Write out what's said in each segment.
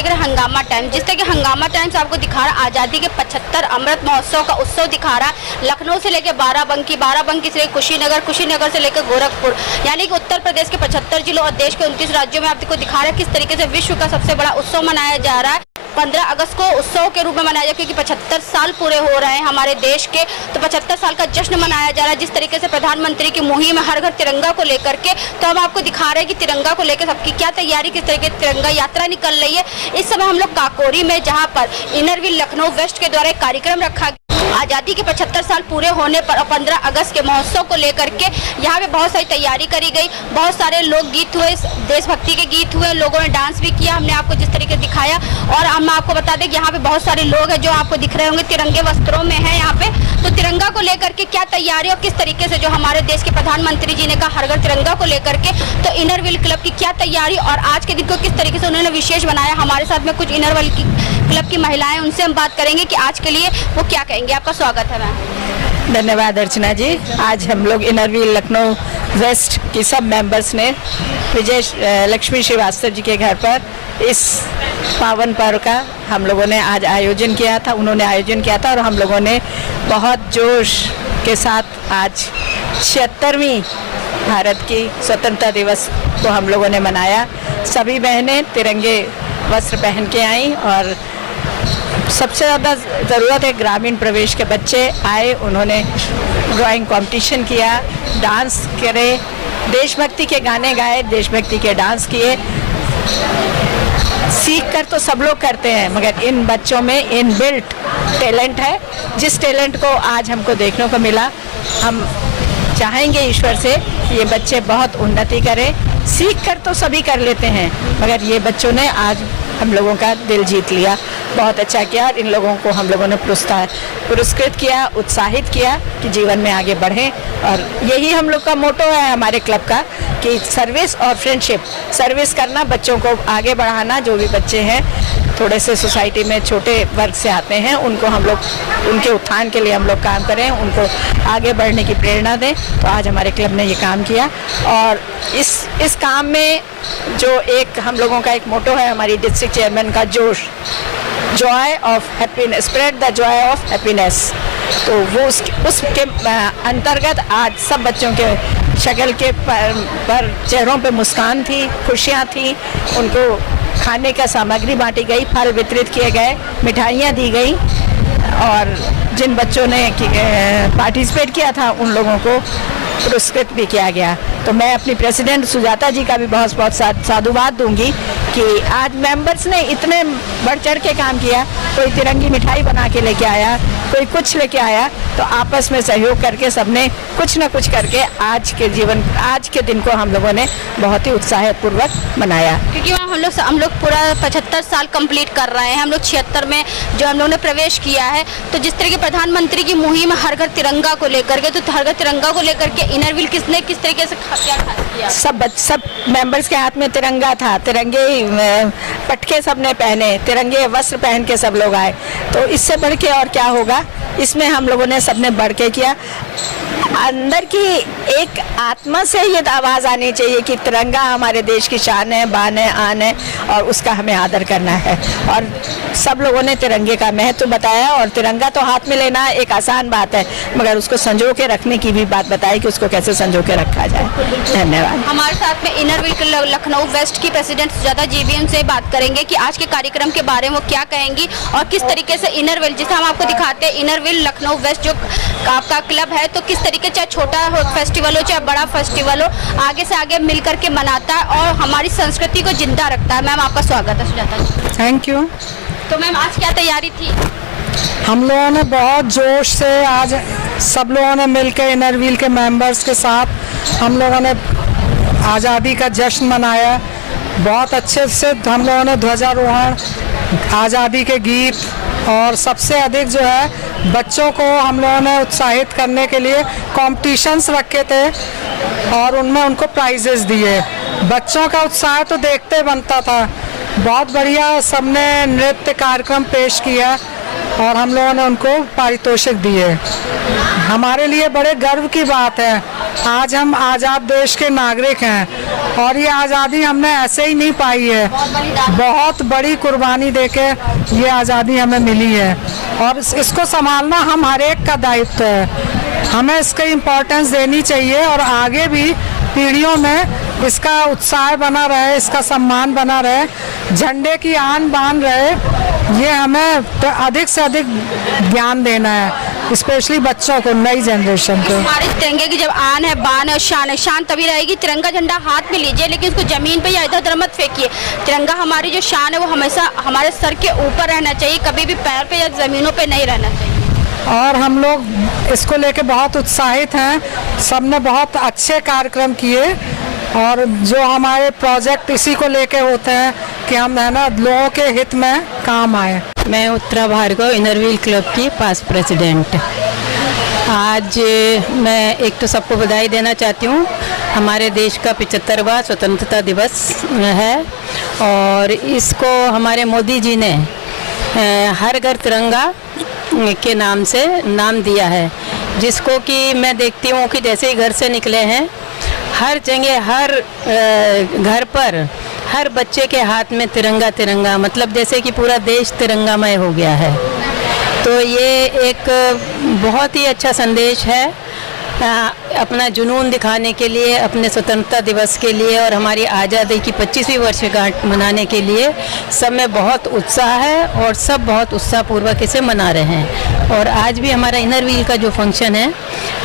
देख रहे हैं हंगामा टाइम, जिस तरह कि हंगामा टाइम्स आपको दिखा रहा है आज़ादी के 75 अमृत महोत्सव का उत्सव दिखा रहा है। लखनऊ से लेकर बाराबंकी से लेकर कुशीनगर से लेकर गोरखपुर, यानी कि उत्तर प्रदेश के 75 जिलों और देश के 29 राज्यों में आपको दिखा रहा है किस तरीके से विश्व का सबसे बड़ा उत्सव मनाया जा रहा है। 15 अगस्त को उत्सव के रूप में मनाया जाए, क्योंकि 75 साल पूरे हो रहे हैं हमारे देश के, तो 75 साल का जश्न मनाया जा रहा है। जिस तरीके से प्रधानमंत्री की मुहिम है हर घर तिरंगा को लेकर के, तो हम आपको दिखा रहे हैं कि तिरंगा को लेकर सबकी क्या तैयारी, किस तरीके से तिरंगा यात्रा निकल रही है। इस समय हम लोग काकोरी में, जहाँ पर इनर व्हील लखनऊ वेस्ट के द्वारा एक कार्यक्रम रखा आज़ादी के 75 साल पूरे होने पर और 15 अगस्त के महोत्सव को लेकर के यहाँ पे बहुत सारी तैयारी करी गई। बहुत सारे लोक गीत हुए, देशभक्ति के गीत हुए, लोगों ने डांस भी किया, हमने आपको जिस तरीके से दिखाया। और हम आपको बता दें कि यहाँ पे बहुत सारे लोग हैं जो आपको दिख रहे होंगे तिरंगे वस्त्रों में है यहाँ पे। तो तिरंगा को लेकर के क्या तैयारी और किस तरीके से जो हमारे देश के प्रधानमंत्री जी ने कहा हर घर तिरंगा को लेकर के, तो इनर व्हील क्लब की क्या तैयारी और आज के दिन को किस तरीके से उन्होंने विशेष बनाया। हमारे साथ में कुछ इनर व्हील क्लब की महिलाएं, उनसे हम बात करेंगे कि आज के लिए वो क्या कहेंगे। आपका स्वागत है मैम। धन्यवाद अर्चना जी। आज हम लोग इनर व्हील लखनऊ वेस्ट की सब मेंबर्स ने विजय लक्ष्मी श्रीवास्तव जी के घर पर इस पावन पर्व का हम लोगों ने आज आयोजन किया था, उन्होंने आयोजन किया था और हम लोगों ने बहुत जोश के साथ आज 76वीं भारत की स्वतंत्रता दिवस को हम लोगों ने मनाया। सभी बहनें तिरंगे वस्त्र पहन के आई और सबसे ज़्यादा ज़रूरत है ग्रामीण प्रवेश के बच्चे आए, उन्होंने ड्राइंग कंपटीशन किया, डांस करे, देशभक्ति के गाने गाए, देशभक्ति के डांस किए। सीख कर तो सब लोग करते हैं, मगर इन बच्चों में इनबिल्ट टैलेंट है, जिस टैलेंट को आज हमको देखने को मिला। हम चाहेंगे ईश्वर से कि ये बच्चे बहुत उन्नति करें। सीख कर तो सभी कर लेते हैं, मगर ये बच्चों ने आज हम लोगों का दिल जीत लिया, बहुत अच्छा किया। और इन लोगों को हम लोगों ने पुरस्कृत किया, उत्साहित किया कि जीवन में आगे बढ़ें। और यही हम लोग का मोटो है हमारे क्लब का कि सर्विस और फ्रेंडशिप, सर्विस करना, बच्चों को आगे बढ़ाना। जो भी बच्चे हैं थोड़े से सोसाइटी में छोटे वर्ग से आते हैं, उनको हम लोग उनके उत्थान के लिए हम लोग काम करें, उनको आगे बढ़ने की प्रेरणा दें। तो आज हमारे क्लब ने ये काम किया और इस काम में जो एक हम लोगों का एक मोटो है हमारी डिस्ट्रिक्ट चेयरमैन का, जोश, Joy of happiness, spread the Joy of happiness. तो वो उसके अंतर्गत आज सब बच्चों के शक्ल के पर चेहरों पे मुस्कान थी, खुशियाँ थी। उनको खाने का सामग्री बांटी गई, फल वितरित किए गए, मिठाइयाँ दी गई और जिन बच्चों ने पार्टिसिपेट किया था उन लोगों को पुरस्कृत भी किया गया। तो मैं अपनी प्रेसिडेंट सुजाता जी का भी बहुत बहुत साधुवाद दूंगी कि आज मेंबर्स ने इतने बढ़ चढ़ के काम किया। कोई तिरंगी मिठाई बना के लेके आया, कोई कुछ लेके आया, तो आपस में सहयोग करके सबने कुछ ना कुछ करके आज के दिन को हम लोगों ने बहुत ही उत्साहपूर्वक मनाया। क्योंकि हम लोग पूरा 75 साल कंप्लीट कर रहे हैं। हम लोग 76 में जो हम लोग ने प्रवेश किया है, तो जिस तरह के प्रधानमंत्री की मुहिम हर घर तिरंगा को लेकर के, तो हर घर तिरंगा को लेकर के इनर व्हील किसने किस तरीके से क्या किया? सब मेंबर्स के हाथ में तिरंगा था, तिरंगे पटके सबने पहने, तिरंगे वस्त्र पहन के सब लोग आए। तो इससे बढ़ के और क्या होगा, इसमें हम लोगों ने सबने बढ़ के किया। अंदर की एक आत्मा से ये आवाज़ आनी चाहिए कि तिरंगा हमारे देश की शान है, बान है, आन है और उसका हमें आदर करना है। और सब लोगों ने तिरंगे का महत्व बताया और तिरंगा तो हाथ में लेना एक आसान बात है, मगर उसको संजो के रखने की भी बात बताई कि उसको कैसे संजो के रखा जाए। धन्यवाद। हमारे साथ में इनर व्हील लखनऊ वेस्ट की प्रेसिडेंट सुजाता जी भी, उनसे बात करेंगे कि आज के कार्यक्रम के बारे में वो क्या कहेंगी और किस तरीके से इनर व्हील, जिसे हम आपको दिखाते हैं इनर व्हील लखनऊ वेस्ट जो आपका क्लब है, तो किस तरीके चाहे छोटा फेस्टिवल हो चाहे बड़ा फेस्टिवल हो, आगे से आगे मिल करके मनाता है और हमारी संस्कृति को जिंदा रखता है। मैम आपका स्वागत है सुजाता जी। Thank you. तो मैम आज क्या तैयारी थी? हम लोगों ने बहुत जोश से आज सब लोगों ने मिलकर इनर व्हील के मेंबर्स के साथ हम लोगों ने आज़ादी का जश्न मनाया। बहुत अच्छे से हम लोगों ने ध्वजारोहण, आज़ादी के गीत और सबसे अधिक जो है बच्चों को हम लोगों ने उत्साहित करने के लिए कॉम्पिटिशन्स रखे थे और उनमें उनको प्राइजेस दिए। बच्चों का उत्साह तो देखते बनता था। बहुत बढ़िया सबने नृत्य कार्यक्रम पेश किया और हम लोगों ने उनको पारितोषिक दिए। हमारे लिए बड़े गर्व की बात है आज हम आज़ाद देश के नागरिक हैं और ये आज़ादी हमने ऐसे ही नहीं पाई है, बहुत बड़ी कुर्बानी देके ये आज़ादी हमें मिली है और इसको संभालना हम हर एक का दायित्व है। हमें इसकी इम्पोर्टेंस देनी चाहिए और आगे भी पीढ़ियों में इसका उत्साह बना रहे, इसका सम्मान बना रहे, झंडे की आन बान रहे। ये हमें तो अधिक से अधिक ज्ञान देना है, स्पेशली बच्चों को, नई जनरेशन को। हमारे तिरंगे की जब आन है, बान है और शान है, शान तभी रहेगी। तिरंगा झंडा हाथ में लीजिए लेकिन उसको जमीन पे या इधर उधर मत फेंकिए। तिरंगा हमारी जो शान है वो हमेशा हमारे सर के ऊपर रहना चाहिए, कभी भी पैर पे या जमीनों पे नहीं रहना चाहिए। और हम लोग इसको लेके बहुत उत्साहित हैं, सबने बहुत अच्छे कार्यक्रम किए और जो हमारे प्रोजेक्ट इसी को लेके होते हैं कि हम है ना लोगों के हित में काम आए। मैं Uttara Bhargav Inner Wheel Club की पास प्रेसिडेंट। आज मैं एक तो सबको बधाई देना चाहती हूँ, हमारे देश का 75वां स्वतंत्रता दिवस है और इसको हमारे मोदी जी ने हर घर तिरंगा के नाम से नाम दिया है, जिसको कि मैं देखती हूँ कि जैसे ही घर से निकले हैं हर जगह, हर घर पर, हर बच्चे के हाथ में तिरंगा तिरंगा, मतलब जैसे कि पूरा देश तिरंगामय हो गया है। तो ये एक बहुत ही अच्छा संदेश है अपना जुनून दिखाने के लिए, अपने स्वतंत्रता दिवस के लिए और हमारी आज़ादी की 25वीं वर्षगांठ मनाने के लिए सब में बहुत उत्साह है और सब बहुत उत्साहपूर्वक इसे मना रहे हैं। और आज भी हमारा इनर व्हील का जो फंक्शन है,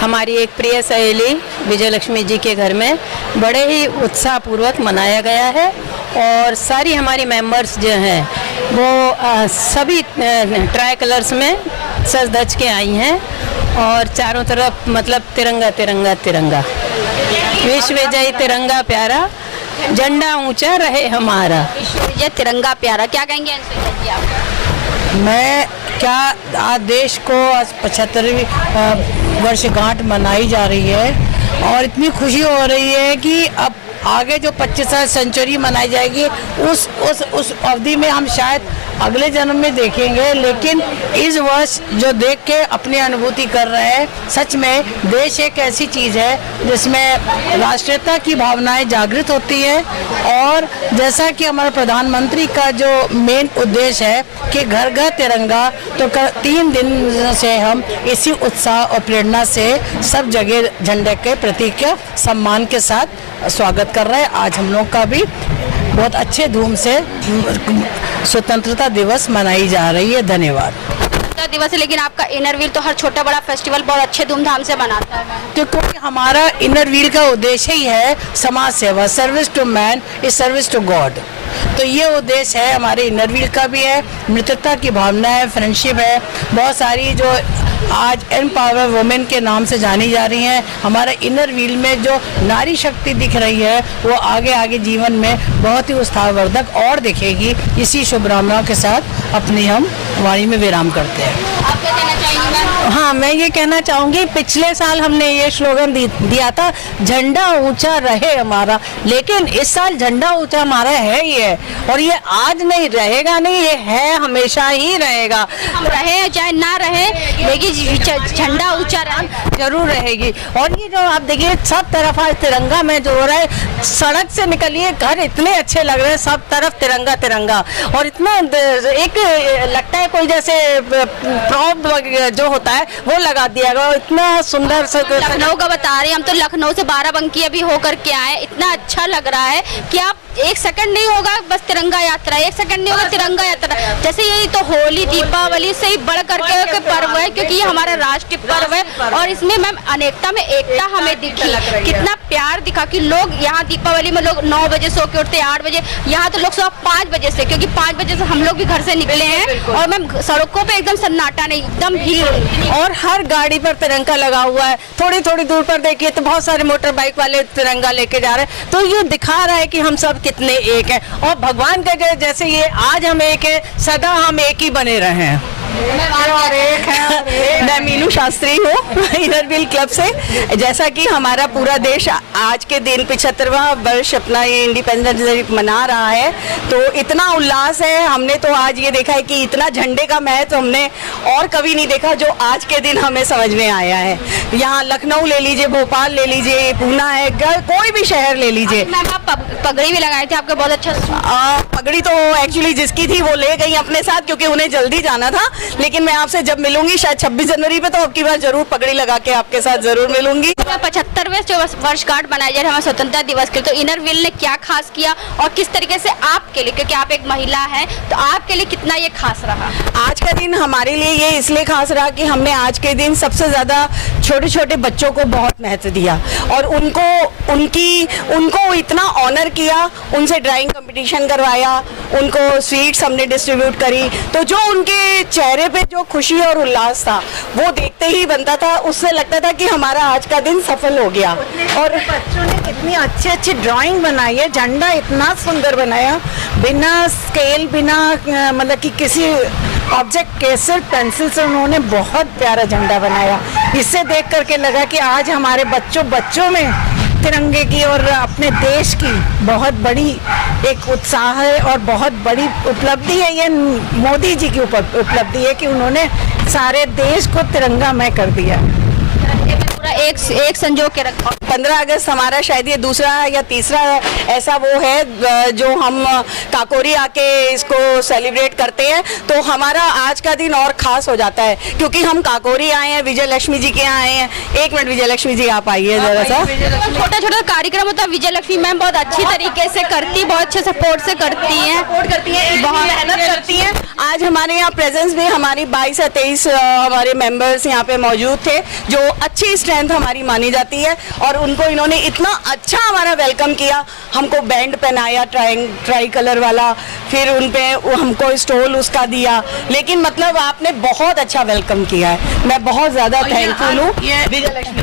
हमारी एक प्रिय सहेली विजय लक्ष्मी जी के घर में बड़े ही उत्साहपूर्वक मनाया गया है और सारी हमारी मेंबर्स जो हैं वो सभी ट्राई कलर्स में सज धज के आई हैं और चारों तरफ मतलब तिरंगा तिरंगा तिरंगा, विश्व विजय तिरंगा प्यारा, झंडा ऊंचा रहे हमारा। ये तिरंगा प्यारा, क्या कहेंगे इनसे आप? मैं क्या, आज देश को आज 75वीं वर्षगांठ मनाई जा रही है और इतनी खुशी हो रही है कि अब आगे जो 25वीं सेंचुरी मनाई जाएगी उस अवधि में हम शायद अगले जन्म में देखेंगे, लेकिन इस वर्ष जो देख के अपनी अनुभूति कर रहे हैं, सच में देश एक ऐसी चीज़ है जिसमें राष्ट्रीयता की भावनाएं जागृत होती हैं और जैसा कि हमारे प्रधानमंत्री का जो मेन उद्देश्य है कि घर घर तिरंगा, तो 3 दिन से हम इसी उत्साह और प्रेरणा से सब जगह झंडे के प्रतीक के सम्मान के साथ स्वागत कर रहे हैं। आज हम लोग का भी बहुत अच्छे धूम से स्वतंत्रता दिवस मनाई जा रही है। धन्यवाद। स्वतंत्रता दिवस है लेकिन आपका इनर व्हील तो हर छोटा बड़ा फेस्टिवल बहुत अच्छे धूमधाम से मनाता है। क्योंकि हमारा इनर व्हील का उद्देश्य ही है समाज सेवा, service to man is service to God. तो ये उद्देश्य है हमारे इनर व्हील का भी है। मित्रता की भावना है, फ्रेंडशिप है, बहुत सारी जो आज एम्पावर वुमेन के नाम से जानी जा रही हैं। हमारा इनर व्हील में जो नारी शक्ति दिख रही है वो आगे आगे जीवन में बहुत ही उत्साहवर्धक और दिखेगी। इसी शुभकामनाओं के साथ अपनी हम वाणी में विराम करते हैं। आप क्या कहना चाहेंगी मैम? हाँ, मैं ये कहना चाहूँगी, पिछले साल हमने ये स्लोगन दिया था, झंडा ऊंचा रहे हमारा, लेकिन इस साल झंडा ऊंचा हमारा है ही है और ये आज नहीं रहेगा, नहीं, ये है, हमेशा ही रहेगा। हम रहे चाहे ना रहे लेकिन झंडा ऊंचा जरूर रहेगी। और ये जो आप देखिए सब तरफ आज तिरंगा में जो हो रहा है, सड़क से निकलिए, घर इतने अच्छे लग रहे हैं, सब तरफ तिरंगा तिरंगा और इतना एक लगता है कोई जैसे प्रॉप जो होता है वो लगा दिया गया, इतना सुंदर से। लखनऊ का बता रहे हैं, हम तो लखनऊ से बाराबंकी अभी होकर के आए, इतना अच्छा लग रहा है कि आप 1 सेकंड नहीं होगा बस तिरंगा यात्रा, 1 सेकंड नहीं होगा तिरंगा यात्रा। जैसे यही तो होली दीपावली से ही बढ़ करके पर्व है, क्योंकि ये हमारा राष्ट्रीय पर्व है और इसमें मैम अनेकता में एकता हमें दिखी, कितना प्यार दिखा कि लोग यहाँ दीपावली में लोग 9 बजे सो के उठते, 8 बजे, यहाँ तो लोग सुबह 5 बजे से, क्योंकि 5 बजे से हम लोग भी घर से निकले हैं और मैम सड़कों पे एकदम सन्नाटा नहीं, एकदम भीड़ और हर गाड़ी पर तिरंगा लगा हुआ है। थोड़ी थोड़ी दूर पर देखिए तो बहुत सारे मोटर बाइक वाले तिरंगा लेके जा रहे हैं। तो ये दिखा रहा है कि हम सब कितने एक हैं और भगवान का जैसे ये आज हम एक है, सदा हम एक ही बने रहे हैं। और एक है मैं मीनू शास्त्री हूँ इनरव्हील क्लब से। जैसा कि हमारा पूरा देश आज के दिन 75वां वर्ष अपना ये इंडिपेंडेंस डे मना रहा है, तो इतना उल्लास है। हमने तो आज ये देखा है कि इतना झंडे का महत्व हमने और कभी नहीं देखा जो आज के दिन हमें समझ में आया है। यहाँ लखनऊ ले लीजिए, भोपाल ले लीजिए, पूना है, कोई भी शहर ले लीजिए। मैम आप पगड़ी भी लगाए थे, आपका बहुत अच्छा पगड़ी तो एक्चुअली जिसकी थी वो ले गई अपने साथ, क्योंकि उन्हें जल्दी जाना था। लेकिन मैं आपसे जब मिलूंगी शायद 26 जनवरी पे, तो अब की बार जरूर पगड़ी लगा के आपके साथ जरूर मिलूंगी। 75वें जो वर्षगांठ मनाई जा रही है हमारे स्वतंत्रता दिवस के लिए, तो इनरव्हील ने क्या खास किया और किस तरीके से आपके लिए, क्योंकि आप एक महिला हैं, तो आपके लिए कितना ये खास रहा? आज का दिन हमारे लिए ये इसलिए खास रहा कि हमने आज के दिन सबसे ज्यादा छोटे छोटे बच्चों को बहुत महत्व दिया और उनको इतना ऑनर किया, उनसे ड्राइंग कंपटीशन करवाया, उनको स्वीट्स हमने डिस्ट्रीब्यूट करी, तो जो उनके चेहरे पे जो खुशी और उल्लास था वो देखते ही बनता था। उससे लगता था कि हमारा आज का दिन सफल हो गया। और बच्चों ने कितनी अच्छी अच्छी ड्राइंग बनाई है, झंडा इतना सुंदर बनाया, बिना स्केल, बिना मतलब कि किसी ऑब्जेक्ट के, सिर्फ पेंसिल से उन्होंने बहुत प्यारा झंडा बनाया। इससे देख करके लगा कि आज हमारे बच्चों में तिरंगे की और अपने देश की बहुत बड़ी एक उत्साह है और बहुत बड़ी उपलब्धि है। ये मोदी जी की उपलब्धि है कि उन्होंने सारे देश को तिरंगामय कर दिया, पूरा एक संजो के रखा। 15 अगस्त हमारा शायद ये दूसरा या तीसरा ऐसा वो है जो हम काकोरी आके इसको सेलिब्रेट करते हैं, तो हमारा आज का दिन और खास हो जाता है क्योंकि हम काकोरी आए हैं, विजय लक्ष्मी जी के यहाँ आए हैं। एक मिनट विजय लक्ष्मी जी आप आइए जरा सा। छोटा छोटा कार्यक्रम होता है, विजय लक्ष्मी मैम बहुत अच्छी तरीके से करती, बहुत अच्छे सपोर्ट से करती हैं, बहुत मेहनत करती हैं। आज हमारे यहाँ प्रेजेंस भी हमारी 22 या 23 हमारे मेंबर्स यहाँ पे मौजूद थे जो अच्छी स्ट्रेंथ हमारी मानी जाती है, और उनको इन्होंने इतना अच्छा हमारा वेलकम किया। हमको बैंड पहनाया ट्राई कलर वाला, फिर उन पे हमको स्टॉल उसका दिया, लेकिन मतलब आपने बहुत अच्छा वेलकम किया है। मैं बहुत ज़्यादा थैंकफुल हूँ।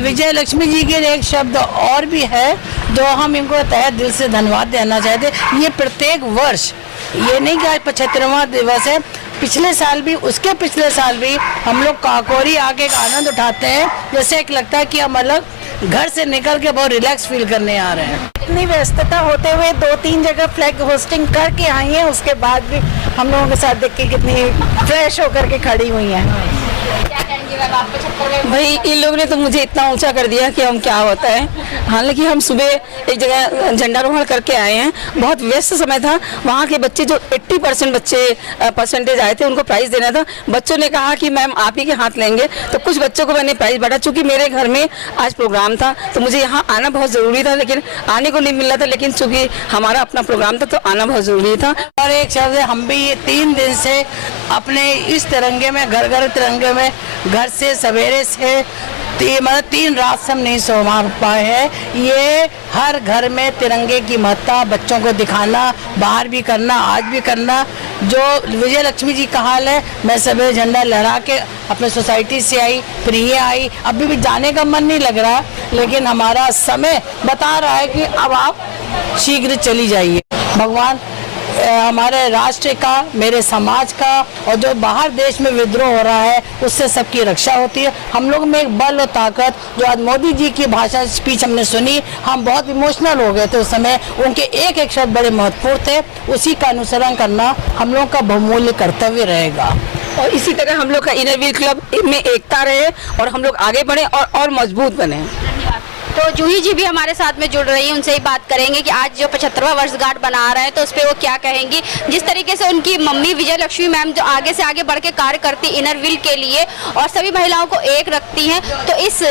विजय लक्ष्मी जी के एक शब्द और भी है जो हम इनको तहे दिल से धन्यवाद देना चाहते। ये प्रत्येक वर्ष, ये नहीं कि आज 75वां दिवस है, पिछले साल भी, उसके पिछले साल भी हम लोग काकोरी आके एक आनंद उठाते हैं, जैसे एक लगता है कि हम अलग घर से निकल के बहुत रिलैक्स फील करने आ रहे हैं। इतनी व्यस्तता होते हुए 2-3 जगह फ्लैग होस्टिंग करके आई हैं, उसके बाद भी हम लोगों के साथ देख के कितनी फ्रेश होकर के खड़ी हुई हैं। भाई इन लोगों ने तो मुझे इतना ऊंचा कर दिया कि हम क्या होता है। हालांकि हम सुबह एक जगह झंडारोहण करके आए हैं, बहुत व्यस्त समय था। वहाँ के बच्चे जो 80% बच्चे परसेंटेज आए थे उनको प्राइज देना था। बच्चों ने कहा कि मैम आप ही के हाथ लेंगे, तो कुछ बच्चों को मैंने प्राइज बांटा। चूँकि मेरे घर में आज प्रोग्राम था तो मुझे यहाँ आना बहुत ज़रूरी था, लेकिन आने को नहीं मिल रहा था, लेकिन चूँकि हमारा अपना प्रोग्राम था तो आना बहुत ज़रूरी था। और एक शब्द, हम भी ये 3 दिन से अपने इस तिरंगे में, घर घर तिरंगे में, घर से सवेरे से मतलब 3 रात से हम नहीं सो पाए हैं। ये हर घर में तिरंगे की महत्ता बच्चों को दिखाना, बाहर भी करना, आज भी करना। जो विजय लक्ष्मी जी का हाल है, मैं सवेरे झंडा लहरा के अपने सोसाइटी से आई, फिर ये आई, अभी भी जाने का मन नहीं लग रहा, लेकिन हमारा समय बता रहा है कि अब आप शीघ्र चली जाइए। भगवान हमारे राष्ट्र का, मेरे समाज का, और जो बाहर देश में विद्रोह हो रहा है उससे सबकी रक्षा होती है। हम लोग में एक बल और ताकत, जो आज मोदी जी की भाषण स्पीच हमने सुनी, हम बहुत इमोशनल हो गए थे उस समय। उनके एक एक शब्द बड़े महत्वपूर्ण थे, उसी का अनुसरण करना हम लोग का बहुमूल्य कर्तव्य रहेगा। और इसी तरह हम लोग का इनरव्हील क्लब में एकता रहे और हम लोग आगे बढ़े और मजबूत बने। तो जूही जी भी हमारे साथ में जुड़ रही है, उनसे ही बात करेंगे कि आज जो 75वां वर्षगांठ बना रहे हैं तो उस पर वो क्या कहेंगी। जिस तरीके से उनकी मम्मी विजय लक्ष्मी मैम जो आगे से आगे बढ़ के कार्य करती इनरव्हील के लिए और सभी महिलाओं को एक रखती हैं, तो इस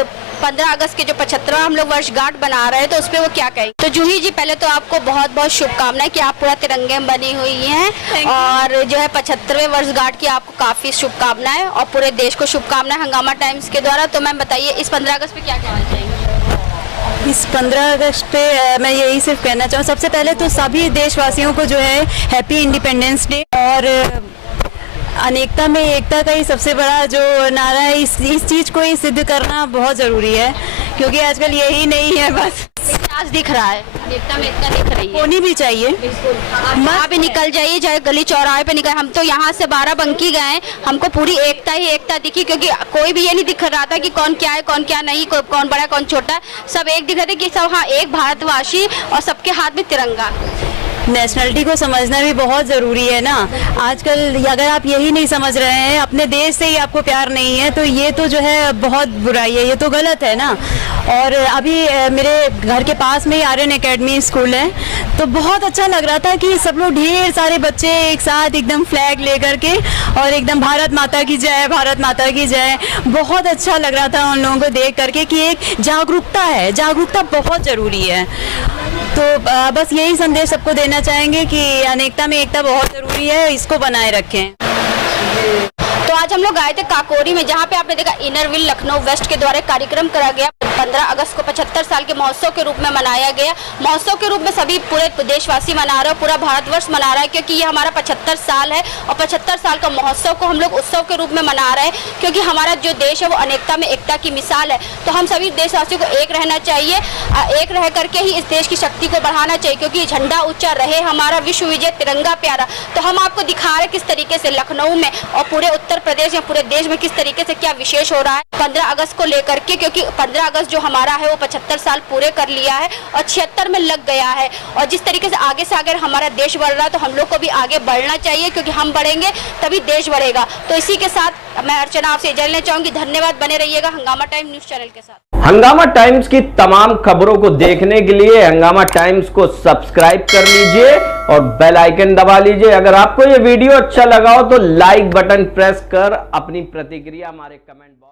15 अगस्त के जो 75वां हम लोग वर्षगांठ बना रहे हैं तो उस पर वो क्या कहेंगे। तो जूही जी पहले तो आपको बहुत बहुत शुभकामनाएं कि आप पूरा तिरंगे में बनी हुई हैं, और जो है 75वें वर्षगांठ की आपको काफ़ी शुभकामनाएं और पूरे देश को शुभकामनाएं हंगामा टाइम्स के द्वारा। तो मैम बताइए इस 15 अगस्त पे क्या कहना चाहेंगे। इस 15 अगस्त पे मैं यही सिर्फ कहना चाहूँ, सबसे पहले तो सभी देशवासियों को जो है हैप्पी इंडिपेंडेंस डे, और अनेकता में एकता का ही सबसे बड़ा जो नारा है, इस चीज़ को ही सिद्ध करना बहुत ज़रूरी है, क्योंकि आजकल यही नहीं है बस लेकिन आज दिख रहा है, अनेकता में एकता दिख रही है। होनी भी चाहिए। वहाँ भी निकल जाइए, चाहे गली चौराहे पे निकल, हम तो यहाँ से बाराबंकी गए, हमको पूरी एकता ही एकता दिखी, क्योंकि कोई भी ये नहीं दिख रहा था कि कौन क्या है कौन क्या नहीं, कौन बड़ा कौन छोटा है, सब एक दिख रहे थे कि सब हाँ एक भारतवासी और सबके हाथ में तिरंगा। नेशनलिटी को समझना भी बहुत ज़रूरी है ना। आजकल अगर आप यही नहीं समझ रहे हैं, अपने देश से ही आपको प्यार नहीं है, तो ये तो जो है बहुत बुराई है, ये तो गलत है ना। और अभी मेरे घर के पास में ही आर्यन एकेडमी स्कूल है, तो बहुत अच्छा लग रहा था कि सब लोग ढेर सारे बच्चे एक साथ एकदम फ्लैग लेकर के और एकदम भारत माता की जय, भारत माता की जय। बहुत अच्छा लग रहा था उन लोगों को देख करके कि एक जागरूकता है, जागरूकता बहुत ज़रूरी है। तो बस यही संदेश सबको देना चाहेंगे कि अनेकता में एकता बहुत ज़रूरी है, इसको बनाए रखें। तो आज हम लोग आए थे काकोरी में, जहाँ पे आपने देखा इनर व्हील लखनऊ वेस्ट के द्वारा कार्यक्रम करा गया। 15 अगस्त को 75 साल के महोत्सव के रूप में मनाया गया। महोत्सव के रूप में सभी पूरे देशवासी मना रहे हैं, पूरा भारतवर्ष मना रहा है, क्योंकि ये हमारा 75 साल है और 75 साल का महोत्सव को हम लोग उत्सव के रूप में मना रहे हैं, क्योंकि हमारा जो देश है वो अनेकता में एकता की मिसाल है। तो हम सभी देशवासियों को एक रहना चाहिए, एक रह करके ही इस देश की शक्ति को बढ़ाना चाहिए, क्योंकि झंडा ऊंचा रहे हमारा, विश्व विजय तिरंगा प्यारा। तो हम आपको दिखा रहे किस तरीके से लखनऊ में और पूरे उत्तर प्रदेश या पूरे देश में किस तरीके से क्या विशेष हो रहा है 15 अगस्त को लेकर के, क्योंकि 15 अगस्त जो हमारा है वो 75 साल पूरे कर लिया है और 76 में लग गया है। और जिस तरीके से आगे हमारा देश बढ़ रहा है, तो हम लोग को भी आगे बढ़ना चाहिए, क्योंकि हम बढ़ेंगे तभी देश बढ़ेगा। तो इसी के साथ मैं अर्चना आपसे इजाजत लेना चाहूंगी। धन्यवाद, बने रहिएगा हंगामा टाइम न्यूज चैनल के साथ। हंगामा टाइम्स की तमाम खबरों को देखने के लिए हंगामा टाइम्स को सब्सक्राइब कर लीजिए और बेल आइकन दबा लीजिए। अगर आपको ये वीडियो अच्छा लगा हो तो लाइक बटन प्रेस कर अपनी प्रतिक्रिया हमारे कमेंट बॉक्स